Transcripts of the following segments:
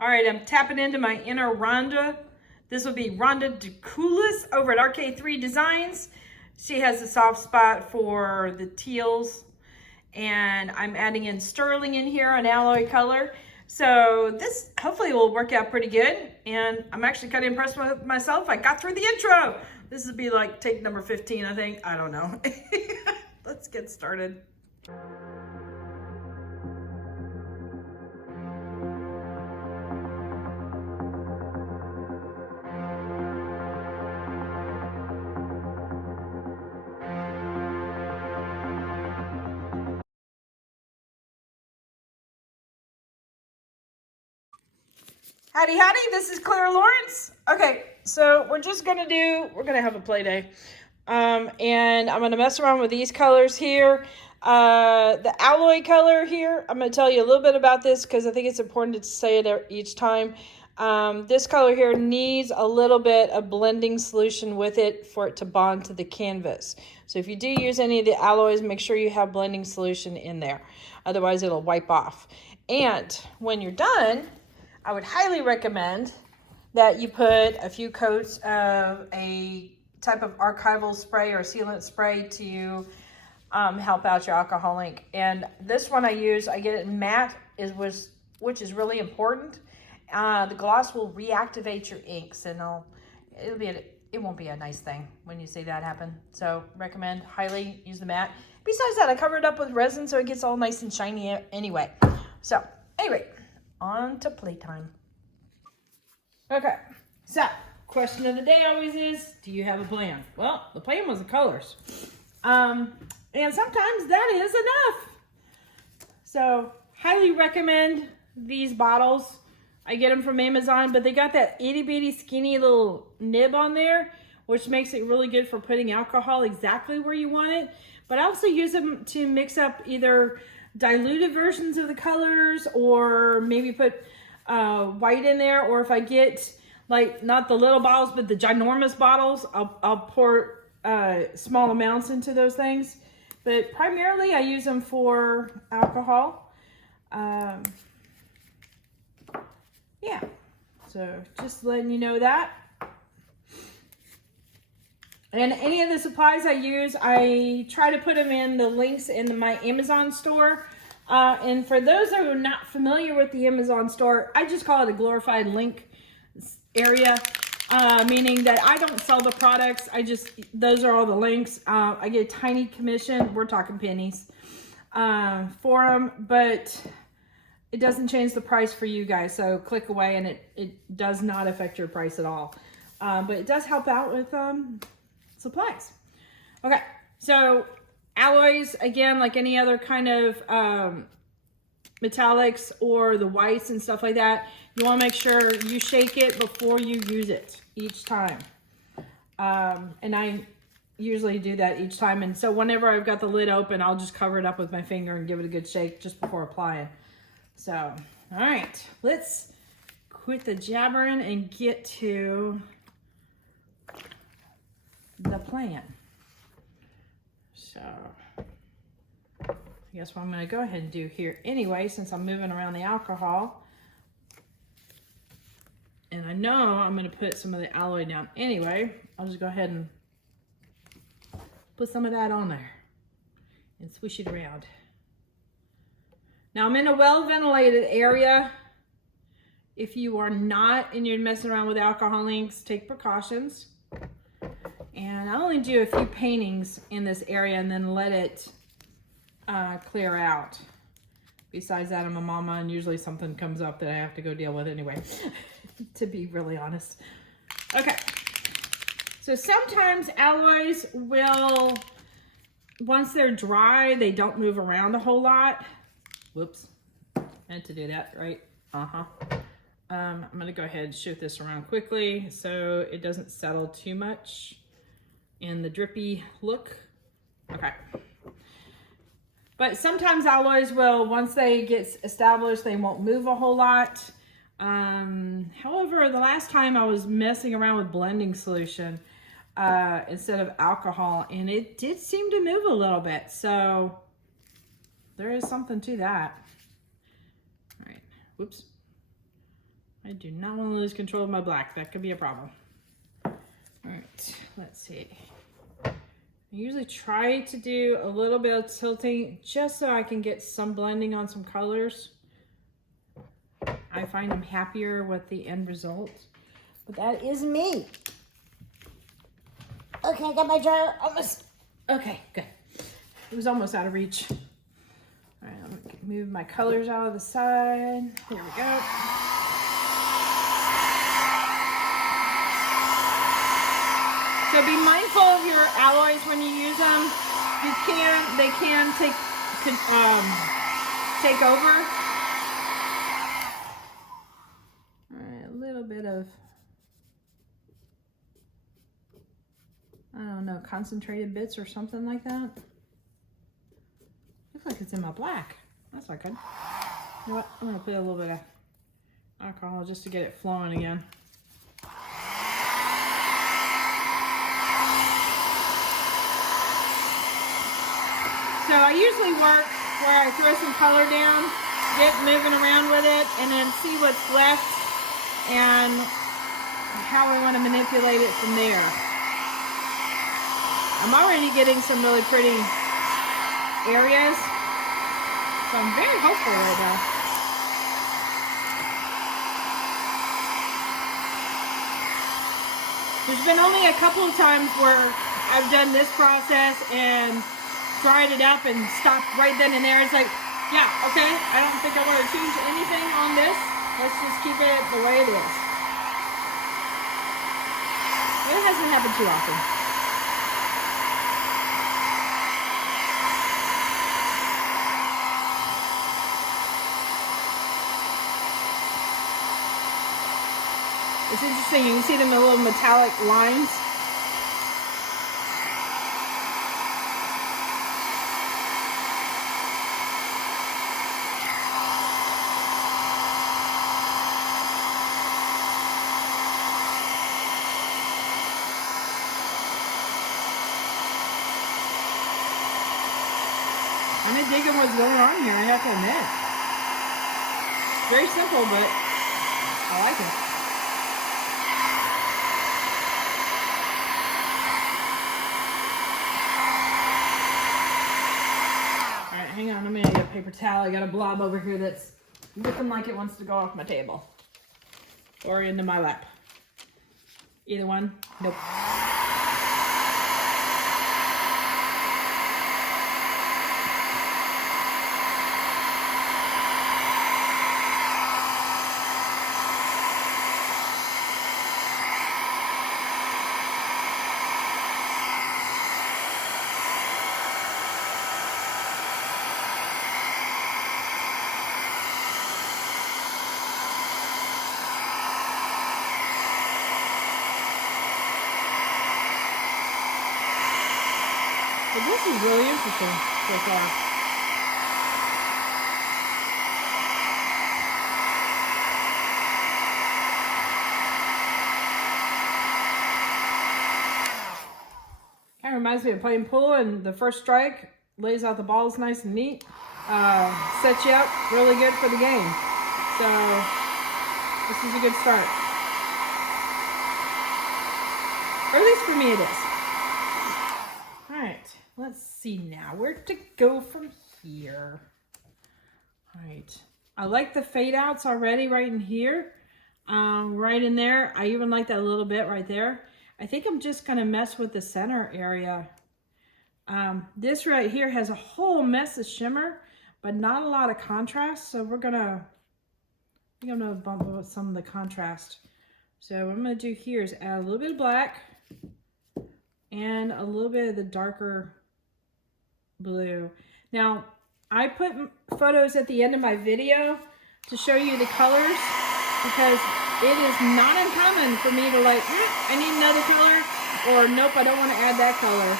All right, I'm tapping into my inner Rhonda. This will be Rhonda DeCoulis over at RK3 Designs. She has a soft spot for the teals, and I'm adding in sterling in here, an alloy color. So this hopefully will work out pretty good, and I'm actually kind of impressed with myself. I got through the intro. This would be like take number 15, I think. I don't know. Let's get started. Howdy, howdy, this is Clara Lawrence. Okay, so we're gonna have a play day. And I'm gonna mess around with these colors here. The alloy color here, I'm gonna tell you a little bit about this because I think it's important to say it each time. This color here needs a little bit of blending solution with it for it to bond to the canvas. So if you do use any of the alloys, make sure you have blending solution in there. Otherwise it'll wipe off. And when you're done, I would highly recommend that you put a few coats of a type of archival spray or sealant spray to help out your alcohol ink. And this one I get it in matte, which is really important. The gloss will reactivate your inks, and it won't be a nice thing when you see that happen. So recommend highly use the matte. Besides that, I covered it up with resin so it gets all nice and shiny anyway. So anyway, on to playtime. Okay, so question of the day always is, do you have a plan? Well, the plan was the colors. And sometimes that is enough. So highly recommend these bottles. I get them from Amazon, but they got that itty bitty skinny little nib on there, which makes it really good for putting alcohol exactly where you want it. But I also use them to mix up either diluted versions of the colors, or maybe put white in there, or if I get like not the little bottles but the ginormous bottles, I'll pour small amounts into those things. But primarily I use them for alcohol. Yeah, so just letting you know that. And any of the supplies I use, I try to put them in the links in my Amazon store. And for those that are not familiar with the Amazon store, I just call it a glorified link area, meaning that I don't sell the products. Those are all the links. I get a tiny commission, we're talking pennies, for them, but it doesn't change the price for you guys. So click away, and it does not affect your price at all. But it does help out with supplies. Okay, so alloys, again, like any other kind of metallics or the whites and stuff like that, you want to make sure you shake it before you use it each time. And I usually do that each time. And so whenever I've got the lid open, I'll just cover it up with my finger and give it a good shake just before applying. So, all right, let's quit the jabbering and get to the plan. So I guess what I'm going to go ahead and do here anyway, since I'm moving around the alcohol, and I know I'm going to put some of the alloy down anyway, I'll just go ahead and put some of that on there and swish it around. Now I'm in a well-ventilated area. If you are not and you're messing around with alcohol inks, take precautions. And I only do a few paintings in this area and then let it clear out. Besides that, I'm a mama, and usually something comes up that I have to go deal with anyway, to be really honest. Okay, so sometimes alloys will, once they're dry, they don't move around a whole lot. Whoops, I meant to do that, right? I'm gonna go ahead and shoot this around quickly so it doesn't settle too much in the drippy look. Okay. But sometimes alloys will, once they get established, they won't move a whole lot. However, the last time I was messing around with blending solution instead of alcohol, and it did seem to move a little bit. So there is something to that. All right, whoops. I do not want to lose control of my black. That could be a problem. All right, let's see. I usually try to do a little bit of tilting just so I can get some blending on some colors. I find I'm happier with the end result, but that is me. Okay, I got my jar almost. Okay, good. It was almost out of reach. All right, I'm gonna move my colors out of the side. Here we go. So be mindful of your alloys when you use them. They can take over. All right, a little bit of, I don't know, concentrated bits or something like that. Looks like it's in my black. That's not good. You know what? I'm gonna put a little bit of alcohol just to get it flowing again. So I usually work where I throw some color down, get moving around with it, and then see what's left and how I want to manipulate it from there. I'm already getting some really pretty areas, so I'm very hopeful right now. There's been only a couple of times where I've done this process and dried it up and stopped right then and there. It's like, yeah, okay, I don't think I want to change anything on this. Let's just keep it the way it is. But it hasn't happened too often. It's interesting, you can see them in little metallic lines. I'm digging what's going on here, I have to admit. Very simple, but I like it. Hang on, I'm gonna get a paper towel. I got a blob over here that's looking like it wants to go off my table or into my lap. Either one, nope. But this is really interesting so far. Kind of reminds me of playing pool, and the first strike lays out the balls nice and neat. Sets you up really good for the game. So this is a good start. Or at least for me it is. Alright, let's see now where to go from here. Alright, I like the fade outs already right in here. Right in there. I even like that a little bit right there. I think I'm just going to mess with the center area. This right here has a whole mess of shimmer, but not a lot of contrast. So we're going to bump up some of the contrast. So what I'm going to do here is add a little bit of black and a little bit of the darker blue. Now, I put photos at the end of my video to show you the colors, because it is not uncommon for me to like, I need another color, or nope, I don't want to add that color.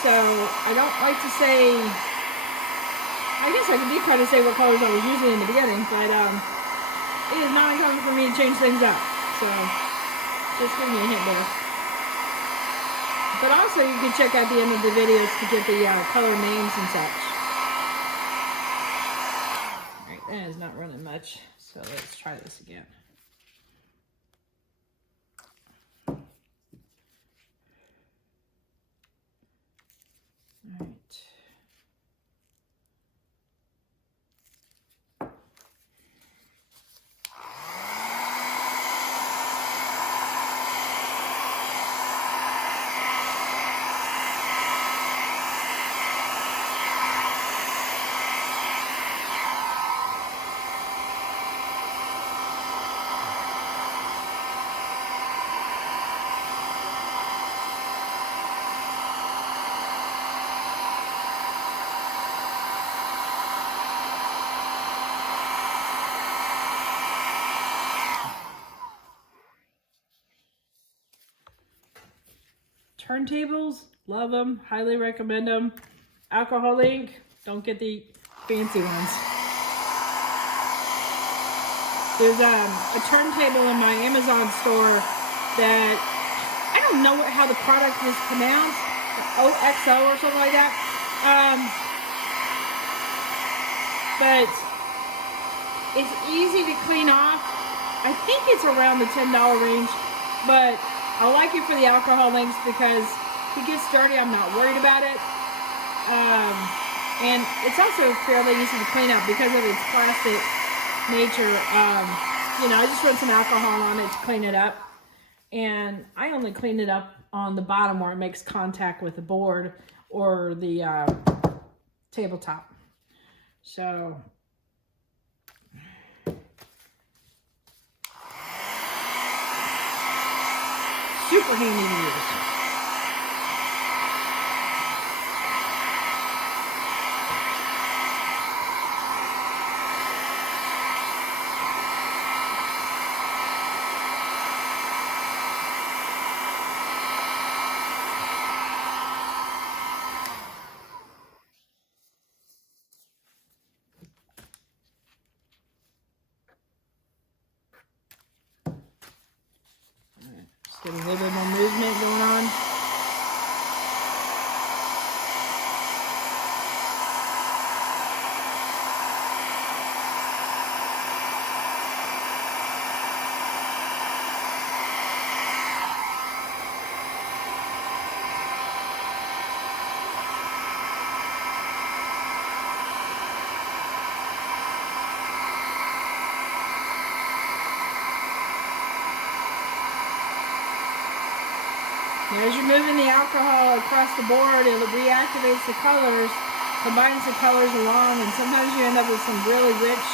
So I don't like to say, I guess I could try to say what colors I was using in the beginning, but it is not uncommon for me to change things up. So just give me a hint there. But also you can check out the end of the videos to get the color names and such. Alright, that is not running much, so let's try this again. turntables, love them, highly recommend them. Alcohol ink, don't get the fancy ones. There's a turntable in my Amazon store that, I don't know how the product is pronounced, OXO or something like that. But it's easy to clean off. I think it's around the $10 range, but I like it for the alcohol inks because if it gets dirty, I'm not worried about it. And it's also fairly easy to clean up because of its plastic nature. You know, I just run some alcohol on it to clean it up. And I only clean it up on the bottom where it makes contact with the board or the tabletop. So super handy to use. Get a little bit more movement going on. As you're moving the alcohol across the board, it reactivates the colors, combines the colors along, and sometimes you end up with some really rich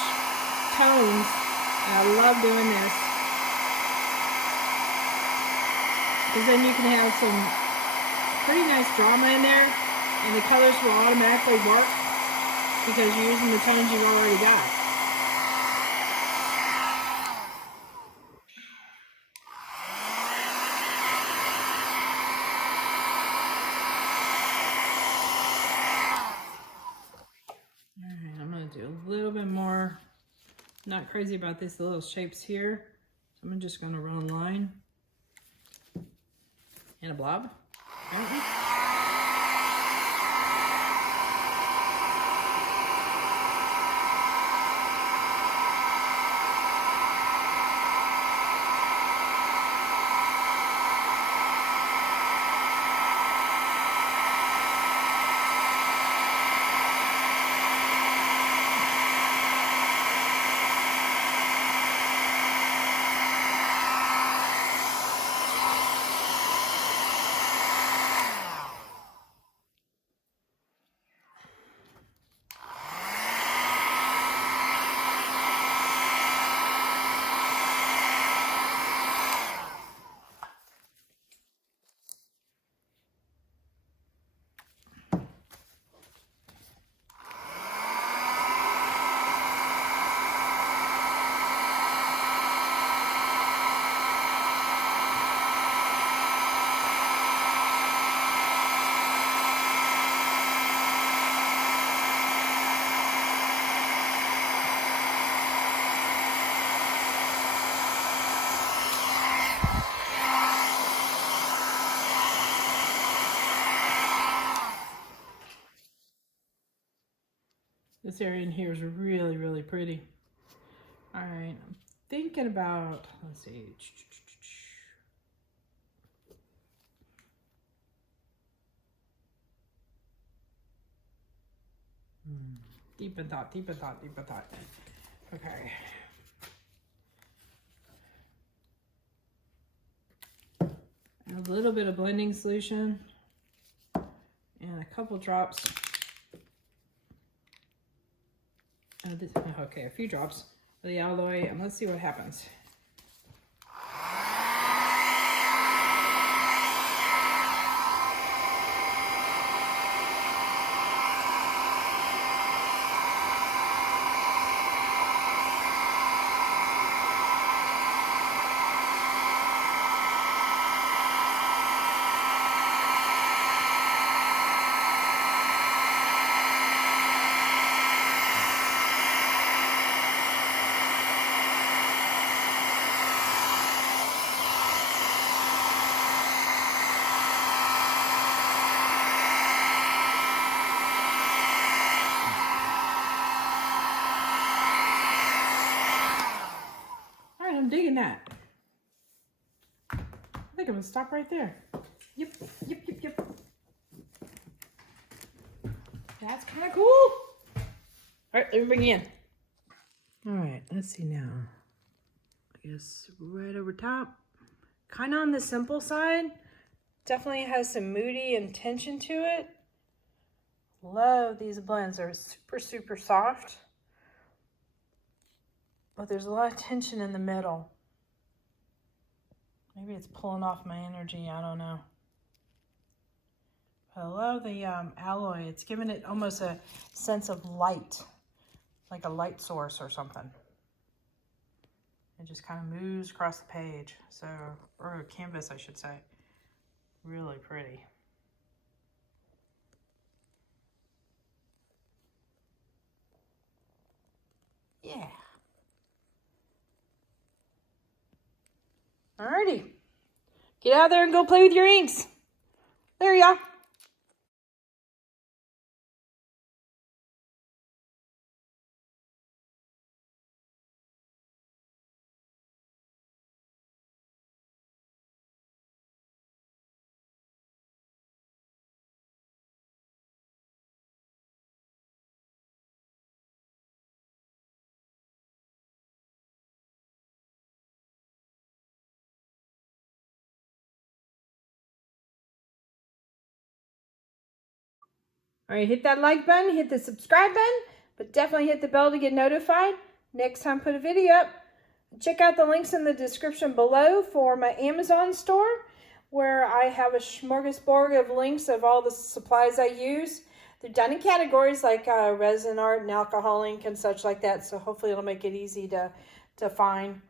tones. And I love doing this because then you can have some pretty nice drama in there, and the colors will automatically work because you're using the tones you've already got. Not crazy about these little shapes here, so I'm just going to run a line and a blob. Apparently. This area in here is really, really pretty. All right, I'm thinking about, let's see. Deep in thought, deep in thought, deep in thought. Okay. A little bit of blending solution and a couple drops. Okay, a few drops of the alloy, and let's see what happens. I'm digging that. I think I'm gonna stop right there. Yep. That's kind of cool. All right, let me bring you in. All right, let's see now. I guess right over top. Kind of on the simple side. Definitely has some moody and tension to it. Love these blends. They're super, super soft. But there's a lot of tension in the middle. Maybe it's pulling off my energy. I don't know. I love the alloy. It's giving it almost a sense of light. Like a light source or something. It just kind of moves across the page. So, or a canvas, I should say. Really pretty. Yeah. Alrighty. Get out there and go play with your inks. There you go. All right, hit that like button, hit the subscribe button, but definitely hit the bell to get notified next time I put a video up. Check out the links in the description below for my Amazon store, where I have a smorgasbord of links of all the supplies I use. They're done in categories like resin art and alcohol ink and such like that, so hopefully it'll make it easy to find.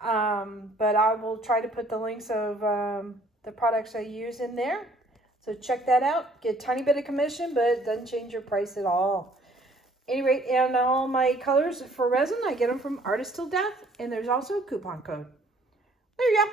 But I will try to put the links of the products I use in there. So check that out. Get a tiny bit of commission, but it doesn't change your price at all. Any rate, and all my colors for resin, I get them from Artist Till Death, and there's also a coupon code. There you go.